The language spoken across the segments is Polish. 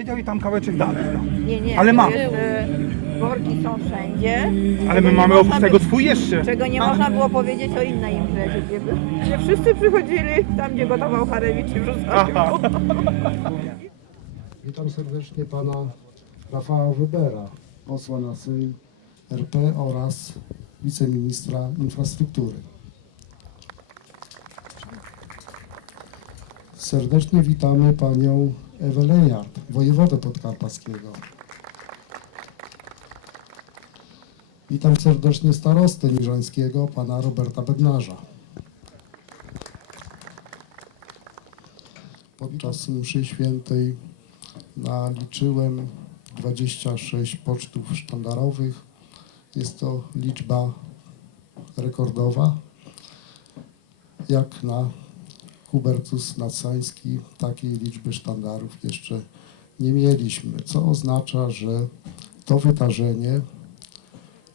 Wiedział i tam kawałeczek dalej. No. Nie, nie. Ale to mam. Jest, e, worki są wszędzie. Ale my Czego nie mamy można oprócz tego by- swój jeszcze. Czego nie można było powiedzieć o innej imprezie, gdzie, by, gdzie wszyscy przychodzili tam, gdzie gotował Harewicz i wrzucał. Aha. Witam serdecznie pana Rafała Wybera, posła na Sejm RP oraz wiceministra infrastruktury. Serdecznie witamy panią Ewę Lejart, wojewodę podkarpackiego. Witam serdecznie starostę niżańskiego, pana Roberta Bednarza. Podczas mszy świętej naliczyłem 26 pocztów sztandarowych. Jest to liczba rekordowa. Jak na Hubertus Nadsański takiej liczby sztandarów jeszcze nie mieliśmy, co oznacza, że to wydarzenie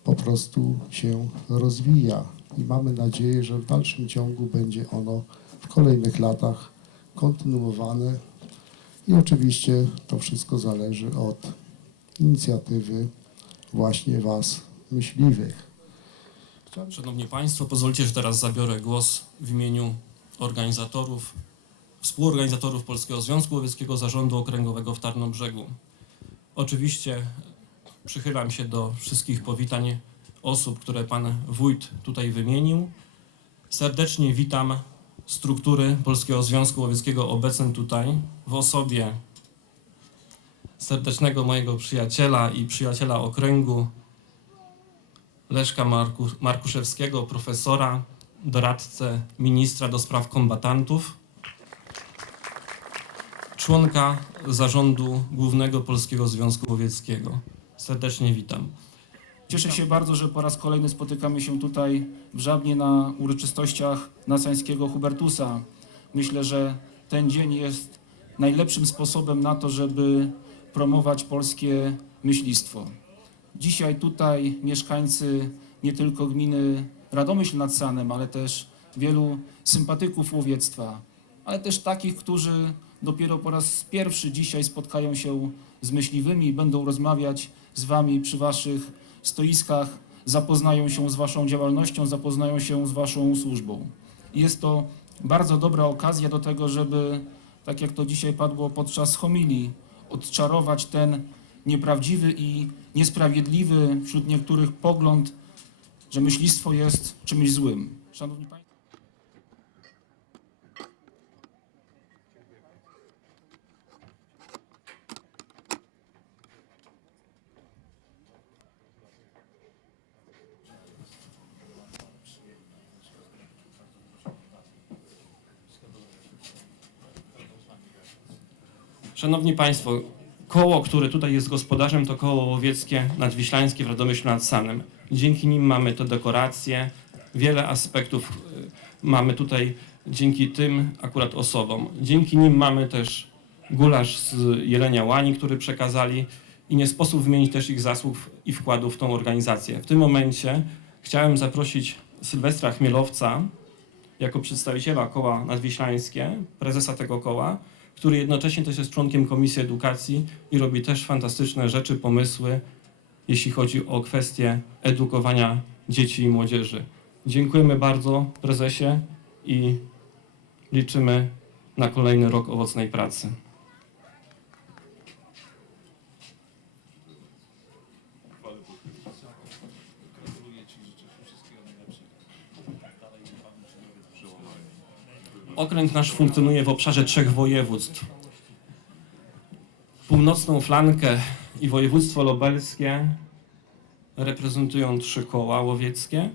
po prostu się rozwija i mamy nadzieję, że w dalszym ciągu będzie ono w kolejnych latach kontynuowane i oczywiście to wszystko zależy od inicjatywy właśnie Was, myśliwych. Szanowni Państwo, pozwólcie, że teraz zabiorę głos w imieniu organizatorów, współorganizatorów Polskiego Związku Łowieckiego Zarządu Okręgowego w Tarnobrzegu. Oczywiście przychylam się do wszystkich powitań osób, które Pan Wójt tutaj wymienił. Serdecznie witam struktury Polskiego Związku Łowieckiego obecne tutaj w osobie serdecznego mojego przyjaciela i przyjaciela okręgu Leszka Marku, Markuszewskiego, profesora, doradcę ministra do spraw kombatantów, członka zarządu Głównego Polskiego Związku Łowieckiego. Serdecznie witam. Cieszę się bardzo, że po raz kolejny spotykamy się tutaj w Żabnie na uroczystościach nasańskiego Hubertusa. Myślę, że ten dzień jest najlepszym sposobem na to, żeby promować polskie myślistwo. Dzisiaj tutaj mieszkańcy nie tylko gminy Radomyśl nad Sanem, ale też wielu sympatyków łowiectwa, ale też takich, którzy dopiero po raz pierwszy dzisiaj spotkają się z myśliwymi będą rozmawiać z wami przy waszych stoiskach, zapoznają się z waszą działalnością, zapoznają się z waszą służbą. Jest to bardzo dobra okazja do tego, żeby, tak jak to dzisiaj padło podczas homilii, odczarować ten nieprawdziwy i niesprawiedliwy wśród niektórych pogląd, że myślistwo jest czymś złym. Szanowni Państwo. Szanowni Państwo, koło, które tutaj jest gospodarzem, to koło łowieckie nadwiślańskie w Radomyślu nad Sanem. Dzięki nim mamy te dekoracje, wiele aspektów y, mamy tutaj dzięki tym akurat osobom. Dzięki nim mamy też gulasz z Jelenia Łani, który przekazali i nie sposób wymienić też ich zasług i wkładów w tą organizację. W tym momencie chciałem zaprosić Sylwestra Chmielowca jako przedstawiciela koła nadwiślańskie, prezesa tego koła, który jednocześnie też jest członkiem Komisji Edukacji i robi też fantastyczne rzeczy, pomysły, jeśli chodzi o kwestie edukowania dzieci i młodzieży. Dziękujemy bardzo prezesie i liczymy na kolejny rok owocnej pracy. Okręg nasz funkcjonuje w obszarze trzech województw. Północną flankę i województwo lubelskie reprezentują trzy koła łowieckie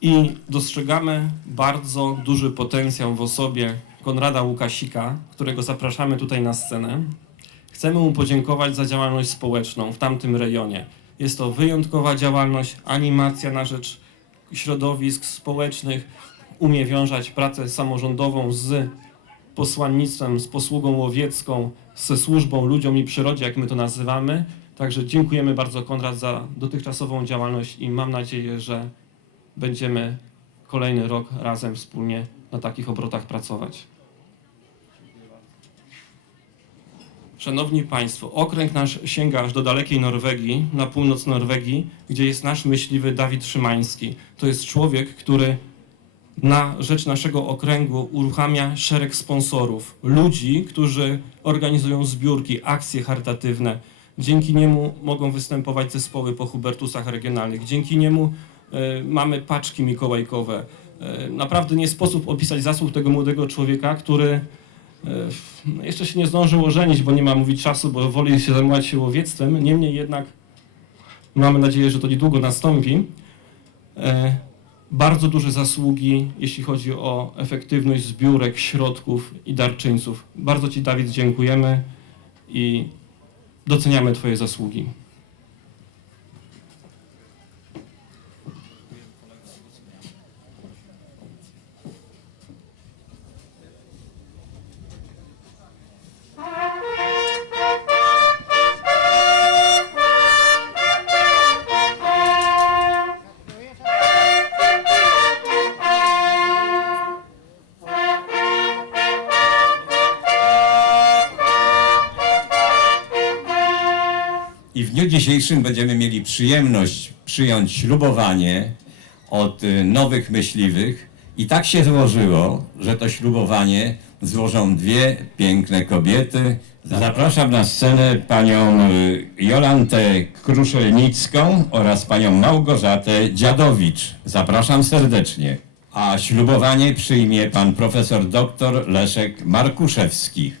i dostrzegamy bardzo duży potencjał w osobie Konrada Łukasika, którego zapraszamy tutaj na scenę. Chcemy mu podziękować za działalność społeczną w tamtym rejonie. Jest to wyjątkowa działalność, animacja na rzecz środowisk społecznych, umie wiązać pracę samorządową z posłannictwem, z posługą łowiecką, ze służbą ludziom i przyrodzie, jak my to nazywamy. Także dziękujemy bardzo Konrad za dotychczasową działalność i mam nadzieję, że będziemy kolejny rok razem wspólnie na takich obrotach pracować. Szanowni Państwo, okręg nasz sięga aż do dalekiej Norwegii, na północ Norwegii, gdzie jest nasz myśliwy Dawid Szymański. To jest człowiek, który na rzecz naszego okręgu uruchamia szereg sponsorów, ludzi, którzy organizują zbiórki, akcje charytatywne. Dzięki niemu mogą występować zespoły po Hubertusach regionalnych. Dzięki niemu e, mamy paczki mikołajkowe. E, naprawdę nie sposób opisać zasług tego młodego człowieka, który no, jeszcze się nie zdążył ożenić, bo nie ma mówić czasu, bo woli się zajmować się łowiectwem. Niemniej jednak mamy nadzieję, że to niedługo nastąpi. E, bardzo duże zasługi, jeśli chodzi o efektywność zbiórek, środków i darczyńców. Bardzo Ci, Dawid, dziękujemy i doceniamy Twoje zasługi. Dzisiejszym będziemy mieli przyjemność przyjąć ślubowanie od y, nowych myśliwych. I tak się złożyło, że to ślubowanie złożą dwie piękne kobiety. Zapraszam na scenę panią y, Jolantę Kruszelnicką oraz panią Małgorzatę Dziadowicz. Zapraszam serdecznie. A ślubowanie przyjmie pan profesor dr Leszek Markuszewski.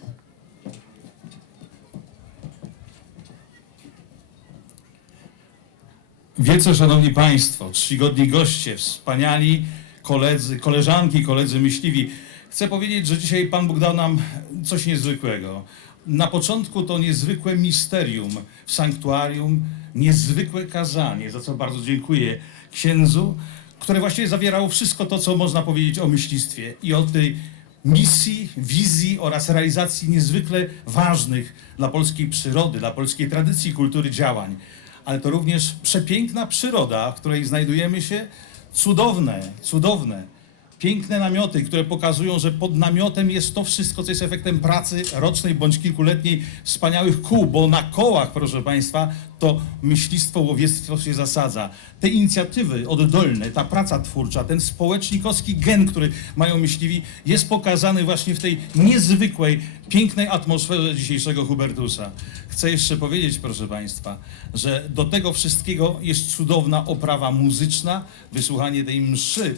Wielce Szanowni Państwo, czcigodni goście, wspaniali koledzy, koleżanki, koledzy myśliwi. Chcę powiedzieć, że dzisiaj Pan Bóg dał nam coś niezwykłego. Na początku to niezwykłe misterium w sanktuarium, niezwykłe kazanie, za co bardzo dziękuję księdzu, które właściwie zawierało wszystko to, co można powiedzieć o myślistwie i o tej misji, wizji oraz realizacji niezwykle ważnych dla polskiej przyrody, dla polskiej tradycji, kultury działań ale to również przepiękna przyroda, w której znajdujemy się, cudowne, cudowne, piękne namioty, które pokazują, że pod namiotem jest to wszystko, co jest efektem pracy rocznej bądź kilkuletniej wspaniałych kół, bo na kołach, proszę Państwa, to myślistwo, łowiectwo się zasadza. Te inicjatywy oddolne, ta praca twórcza, ten społecznikowski gen, który mają myśliwi, jest pokazany właśnie w tej niezwykłej, pięknej atmosferze dzisiejszego Hubertusa. Chcę jeszcze powiedzieć, proszę Państwa, że do tego wszystkiego jest cudowna oprawa muzyczna, wysłuchanie tej mszy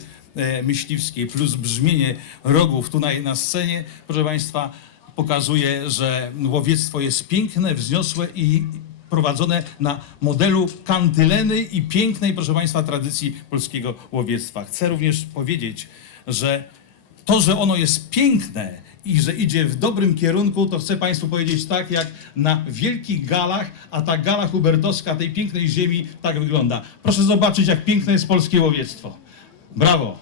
myśliwskiej plus brzmienie rogów tutaj na scenie, proszę Państwa, pokazuje, że łowiectwo jest piękne, wzniosłe i prowadzone na modelu kantyleny i pięknej, proszę Państwa, tradycji polskiego łowiectwa. Chcę również powiedzieć, że to, że ono jest piękne i że idzie w dobrym kierunku, to chcę Państwu powiedzieć tak, jak na wielkich galach, a ta gala hubertowska tej pięknej ziemi tak wygląda. Proszę zobaczyć, jak piękne jest polskie łowiectwo. Brawo!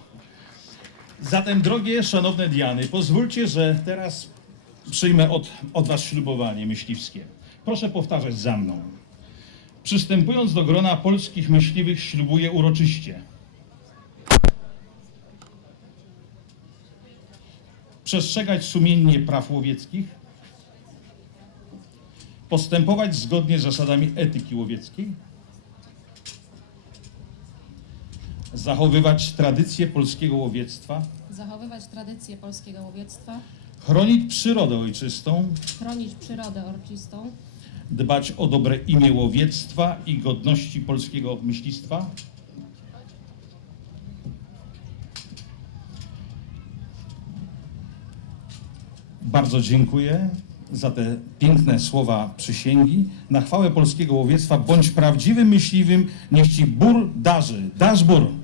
Zatem, drogie, szanowne Diany, pozwólcie, że teraz przyjmę od, od Was ślubowanie myśliwskie. Proszę powtarzać za mną. Przystępując do grona polskich myśliwych, ślubuję uroczyście. Przestrzegać sumiennie praw łowieckich. Postępować zgodnie z zasadami etyki łowieckiej. Zachowywać tradycje polskiego łowiectwa. zachowywać polskiego łowiectwa, Chronić przyrodę ojczystą. chronić przyrodę orczystą, Dbać o dobre imię łowiectwa i godności polskiego myślistwa. Bardzo dziękuję za te piękne słowa przysięgi. Na chwałę polskiego łowiectwa bądź prawdziwym myśliwym, niech ci bór darzy. Dasz bór.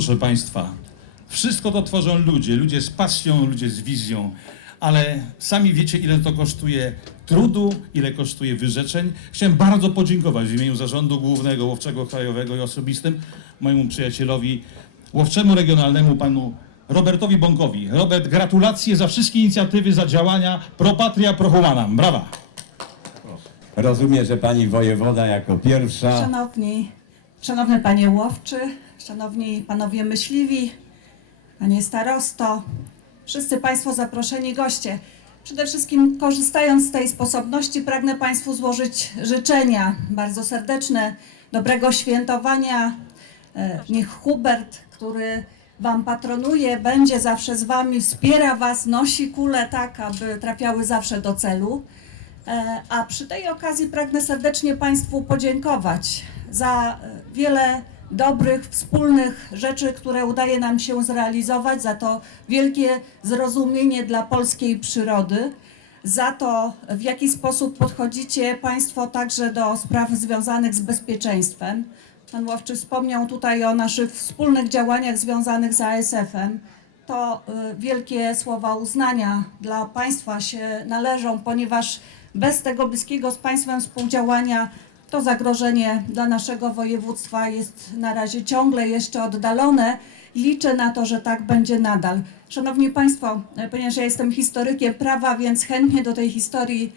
Proszę Państwa, wszystko to tworzą ludzie, ludzie z pasją, ludzie z wizją, ale sami wiecie, ile to kosztuje trudu, ile kosztuje wyrzeczeń. Chciałem bardzo podziękować w imieniu Zarządu Głównego Łowczego Krajowego i osobistym mojemu przyjacielowi, łowczemu regionalnemu panu Robertowi Bąkowi. Robert, gratulacje za wszystkie inicjatywy, za działania pro patria, pro humanam. Brawa! Rozumiem, że pani wojewoda jako pierwsza. Szanowni, szanowny panie łowczy, szanowni panowie myśliwi, panie starosto, wszyscy państwo zaproszeni goście. Przede wszystkim korzystając z tej sposobności pragnę państwu złożyć życzenia bardzo serdeczne, dobrego świętowania. E, Niech Hubert, który wam patronuje, będzie zawsze z wami, wspiera was, nosi kule tak, aby trafiały zawsze do celu. E, A przy tej okazji pragnę serdecznie Państwu podziękować za e, wiele dobrych, wspólnych rzeczy, które udaje nam się zrealizować, za to wielkie zrozumienie dla polskiej przyrody, za to w jaki sposób podchodzicie Państwo także do spraw związanych z bezpieczeństwem. Pan Łowczy wspomniał tutaj o naszych wspólnych działaniach związanych z ASF-em to y, wielkie słowa uznania dla Państwa się należą, ponieważ bez tego bliskiego z Państwem współdziałania to zagrożenie dla naszego województwa jest na razie ciągle jeszcze oddalone. Liczę na to, że tak będzie nadal. Szanowni Państwo, e, ponieważ ja jestem historykiem prawa, więc chętnie do tej historii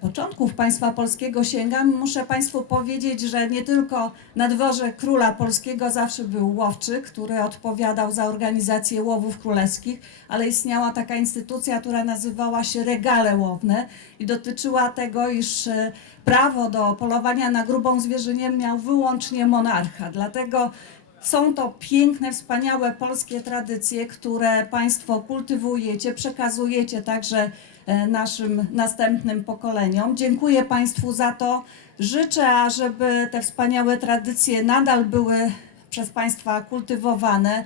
początków państwa polskiego sięgam, muszę Państwu powiedzieć, że nie tylko na dworze króla polskiego zawsze był łowczy, który odpowiadał za organizację łowów królewskich, ale istniała taka instytucja, która nazywała się regale łowne i dotyczyła tego, iż e, prawo do polowania na grubą zwierzynię miał wyłącznie monarcha. Dlatego są to piękne, wspaniałe polskie tradycje, które Państwo kultywujecie, przekazujecie także e, naszym następnym pokoleniom. Dziękuję Państwu za to. Życzę, ażeby te wspaniałe tradycje nadal były przez Państwa kultywowane.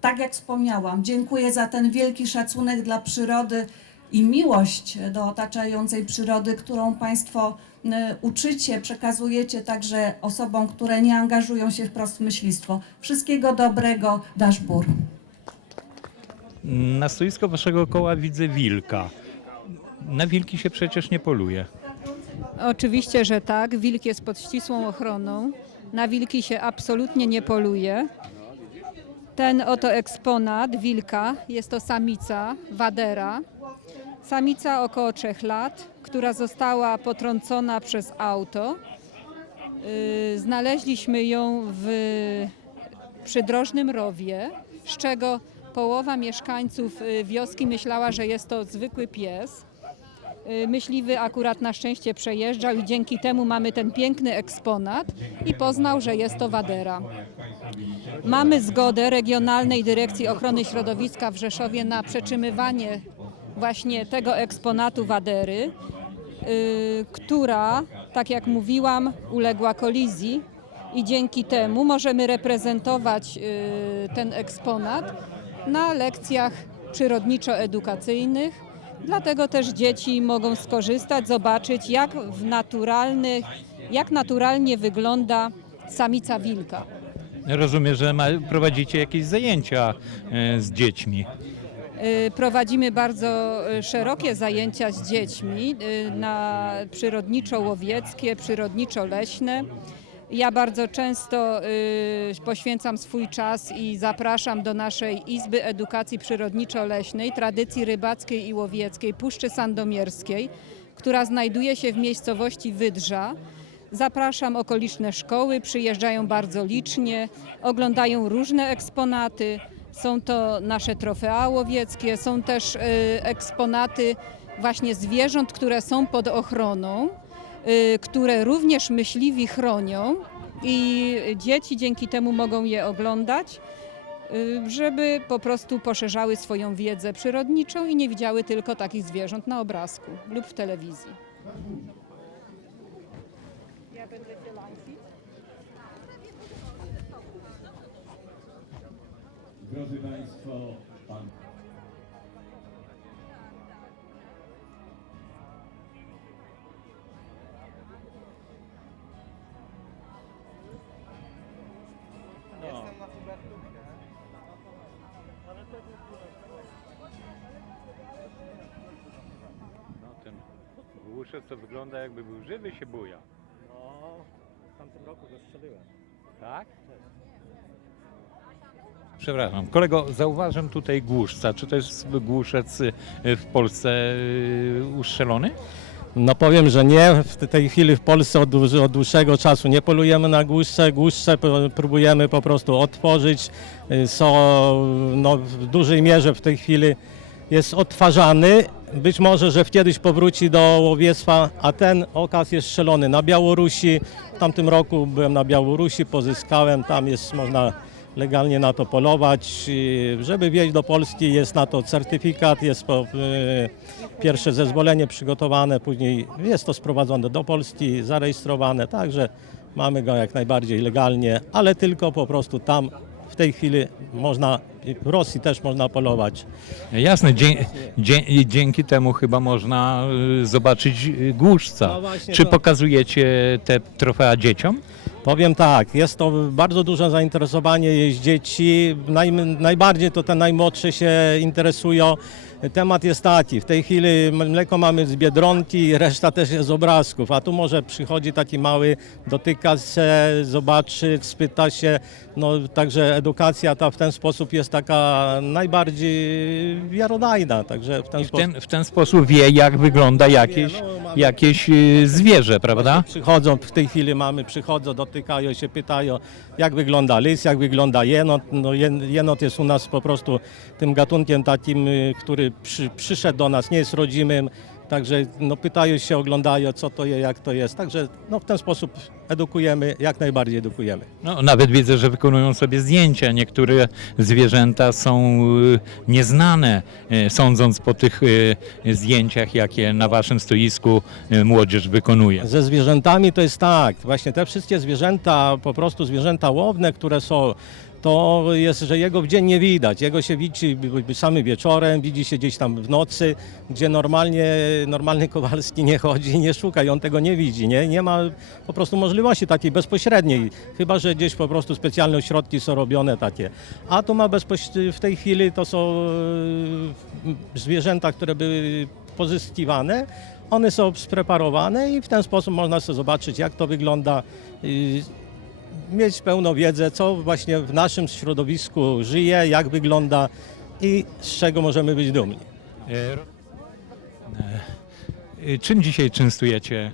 Tak jak wspomniałam, dziękuję za ten wielki szacunek dla przyrody i miłość do otaczającej przyrody, którą Państwo y, uczycie, przekazujecie także osobom, które nie angażują się wprost w myślistwo. Wszystkiego dobrego, Daszbur. Na stoisko waszego koła widzę wilka. Na wilki się przecież nie poluje. Oczywiście, że tak. Wilk jest pod ścisłą ochroną. Na wilki się absolutnie nie poluje. Ten oto eksponat wilka jest to samica Wadera. Samica około 3 lat, która została potrącona przez auto. Yy, Znaleźliśmy ją w przydrożnym rowie, z czego połowa mieszkańców y, wioski myślała, że jest to zwykły pies. Y, Myśliwy akurat na szczęście przejeżdżał i dzięki temu mamy ten piękny eksponat i poznał, że jest to wadera. Mamy zgodę Regionalnej Dyrekcji Ochrony Środowiska w Rzeszowie na przetrzymywanie właśnie tego eksponatu wadery, y, która, tak jak mówiłam, uległa kolizji i dzięki temu możemy reprezentować y, ten eksponat na lekcjach przyrodniczo-edukacyjnych. Dlatego też dzieci mogą skorzystać, zobaczyć jak w naturalnych, jak naturalnie wygląda samica wilka. Rozumiem, że ma, prowadzicie jakieś zajęcia e, z dziećmi. Y, Prowadzimy bardzo y, szerokie zajęcia z dziećmi y, na przyrodniczo-łowieckie, przyrodniczo-leśne. Ja bardzo często y, poświęcam swój czas i zapraszam do naszej Izby Edukacji Przyrodniczo-Leśnej, tradycji rybackiej i łowieckiej Puszczy Sandomierskiej, która znajduje się w miejscowości Wydrza. Zapraszam okoliczne szkoły, przyjeżdżają bardzo licznie, oglądają różne eksponaty. Są to nasze trofea łowieckie, są też y, eksponaty właśnie zwierząt, które są pod ochroną, które również myśliwi chronią i dzieci dzięki temu mogą je oglądać, y, żeby po prostu poszerzały swoją wiedzę przyrodniczą i nie widziały tylko takich zwierząt na obrazku lub w telewizji. Drodzy Państwo, głusze, co wygląda jakby był żywy, się buja. No, w tamtym roku go strzeliłem. Tak? Przepraszam, kolego, zauważam tutaj głuszca. Czy to jest głuszec y, w Polsce y, ustrzelony? No powiem, że nie. W tej chwili w Polsce od, od dłuższego czasu nie polujemy na głuszcze. Głuszcze próbujemy po prostu otworzyć. Y, Są no, w dużej mierze w tej chwili jest odtwarzany. Być może, że kiedyś powróci do łowiectwa, a ten okaz jest strzelony na Białorusi. W tamtym roku byłem na Białorusi, pozyskałem, tam jest można legalnie na to polować. Żeby wjeść do Polski jest na to certyfikat, jest po, y, pierwsze zezwolenie przygotowane, później jest to sprowadzone do Polski, zarejestrowane, także mamy go jak najbardziej legalnie, ale tylko po prostu tam w tej chwili można, w Rosji też można polować. Jasne, dzie, dzie, dzięki temu chyba można y, zobaczyć y, głuszca. No właśnie Czy to- pokazujecie te trofea dzieciom? Powiem tak, jest to bardzo duże zainteresowanie, jest dzieci, naj, najbardziej to te najmłodsze się interesują. Temat jest taki, w tej chwili mleko mamy z Biedronki, reszta też jest z obrazków, a tu może przychodzi taki mały, dotyka się, zobaczy, spyta się, no także edukacja ta w ten sposób jest taka najbardziej wiarodajna, także w ten I w sposób... ten, w ten sposób wie, jak wygląda jakieś, no, mamy- jakieś y, zwierzę, prawda? Przychodzą, w tej chwili mamy, przychodzą, dotykają się, pytają, jak wygląda lis, jak wygląda jenot. No, jen- jenot jest u nas po prostu tym gatunkiem takim, y, który przy, przyszedł do nas, nie jest rodzimym. Także no, pytają się, oglądają, co to jest, jak to jest. Także no, w ten sposób edukujemy, jak najbardziej edukujemy. No, nawet widzę, że wykonują sobie zdjęcia. Niektóre zwierzęta są y, nieznane, y, sądząc po tych y, zdjęciach, jakie na waszym stoisku młodzież wykonuje. Ze zwierzętami to jest tak, właśnie te wszystkie zwierzęta, po prostu zwierzęta łowne, które są, to jest, że jego w dzień nie widać. Jego się widzi samym wieczorem, widzi się gdzieś tam w nocy, gdzie normalnie normalny Kowalski nie chodzi, nie szuka i on tego nie widzi. Nie, nie ma po prostu możliwości takiej bezpośredniej, chyba że gdzieś po prostu specjalne ośrodki są robione takie. A tu ma bezpośrednio, w tej chwili to są e, zwierzęta, które były pozyskiwane. One są spreparowane i w ten sposób można sobie zobaczyć, jak to wygląda, y, mieć pełną wiedzę, co właśnie w naszym środowisku żyje, jak wygląda i z czego możemy być dumni. E, e, Czym dzisiaj częstujecie?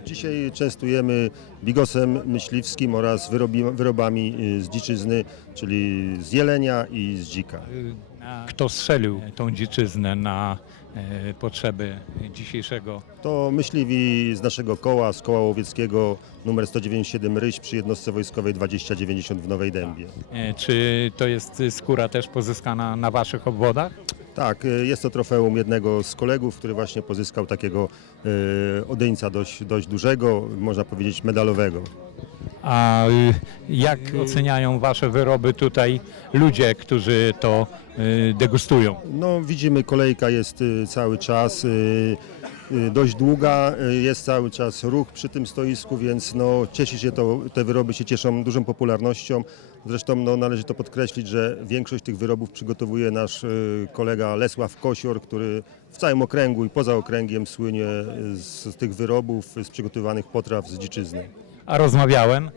E, Dzisiaj częstujemy bigosem myśliwskim oraz wyrobi, wyrobami z dziczyzny, czyli z jelenia i z dzika. Kto strzelił tą dziczyznę na potrzeby dzisiejszego? To myśliwi z naszego koła, z koła łowieckiego numer 197 Ryś przy jednostce wojskowej 2090 w Nowej Dębie. E, Czy to jest skóra też pozyskana na waszych obwodach? Tak, y, jest to trofeum jednego z kolegów, który właśnie pozyskał takiego odeńca dość, dość dużego, można powiedzieć medalowego. A y, jak oceniają wasze wyroby tutaj ludzie, którzy to y, degustują? No widzimy, kolejka jest y, cały czas dość długa, jest cały czas ruch przy tym stoisku, więc no cieszy się to, te wyroby się cieszą dużą popularnością. Zresztą no, należy to podkreślić, że większość tych wyrobów przygotowuje nasz kolega Lesław Kosior, który w całym okręgu i poza okręgiem słynie z tych wyrobów, z przygotowywanych potraw z dziczyzny. A rozmawiałem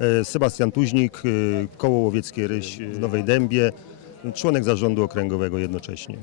E, Sebastian Tuźnik, y, Koło Łowieckie Ryś w Nowej Dębie, członek zarządu okręgowego jednocześnie.